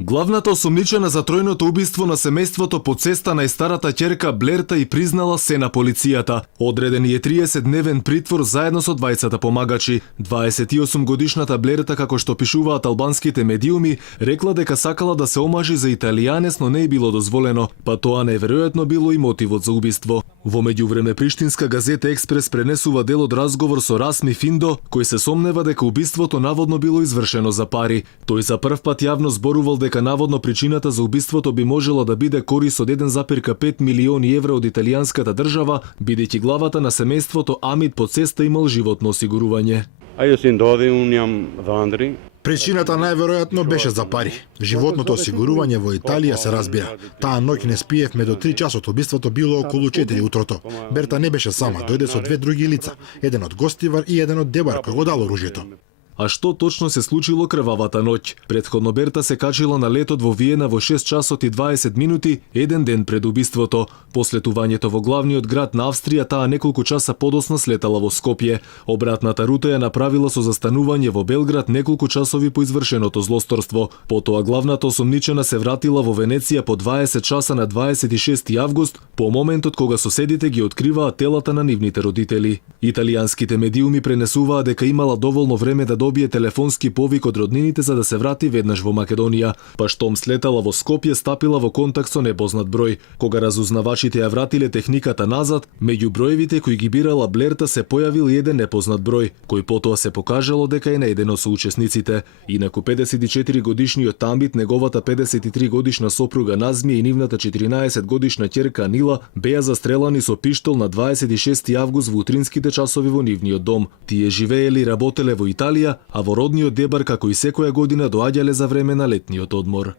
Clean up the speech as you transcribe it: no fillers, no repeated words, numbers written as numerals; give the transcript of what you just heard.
Главната осомничена за тројното убиство на семејството по цеста најстарата ќерка Блерта и признала се на полицијата. Одреден е 30-дневен притвор заедно со двајцата помагачи. 28-годишната Блерта, како што пишуваат албанските медиуми, рекла дека сакала да се омажи за италијанец, но не е било дозволено, па тоа неверојатно било и мотивот за убиство. Во меѓувреме приштинска газета Експрес пренесува дел од разговор со Расми Финдо, кој се сомнева дека убиството наводно било извршено за пари. Тој за прв пат јавно зборувал дека наводно причината за убиството би можела да биде корис од 1,5 милиони евра од италијанската држава, бидејќи главата на семејството Амид по цеста имал животно осигурување. Причината најверојатно беше за пари. Животното осигурување во Италија се разбира. Таа ноќ не спиевме до 3 часот, убиството било околу 4 утрото. Берта не беше сама, дојде со две други лица, еден од гостивар и еден од дебар кој го дал оружјето. А што точно се случило крвавата ноќ? Претходно Берта се качила на летот во Виена во 6 часот и 20 минути, еден ден пред убиството. По слетувањето во главниот град на Австрија, таа неколку часа подоцна слетала во Скопје. Обратната рута ја направила со застанување во Белград неколку часови по извршеното злосторство. Потоа главната осомничена се вратила во Венеција по 20 часа на 26 август, по моментот кога соседите ги откриваат телата на нивните родители. Италијанските медиуми пренесуваа дека имала доволно време да добие телефонски повик од роднините за да се врати веднаш во Македонија, па штом слетала во Скопје стапила во контакт со непознат број. Кога разузнавачите ја вратиле техниката назад, меѓу броевите кои ги бирала Блерта се појавил еден непознат број, кој потоа се покажало дека е наедено со учесниците. Инаку 54 годишниот Амид, неговата 53 годишна сопруга Назмија и нивната 14 годишна ќерка Нила беа застрелани со пиштол на 26 август во утринските часови во нивниот дом. Тие живееле и работеле во Италија, а во родниот дебар како и секоја година доаѓале за време на летниот одмор.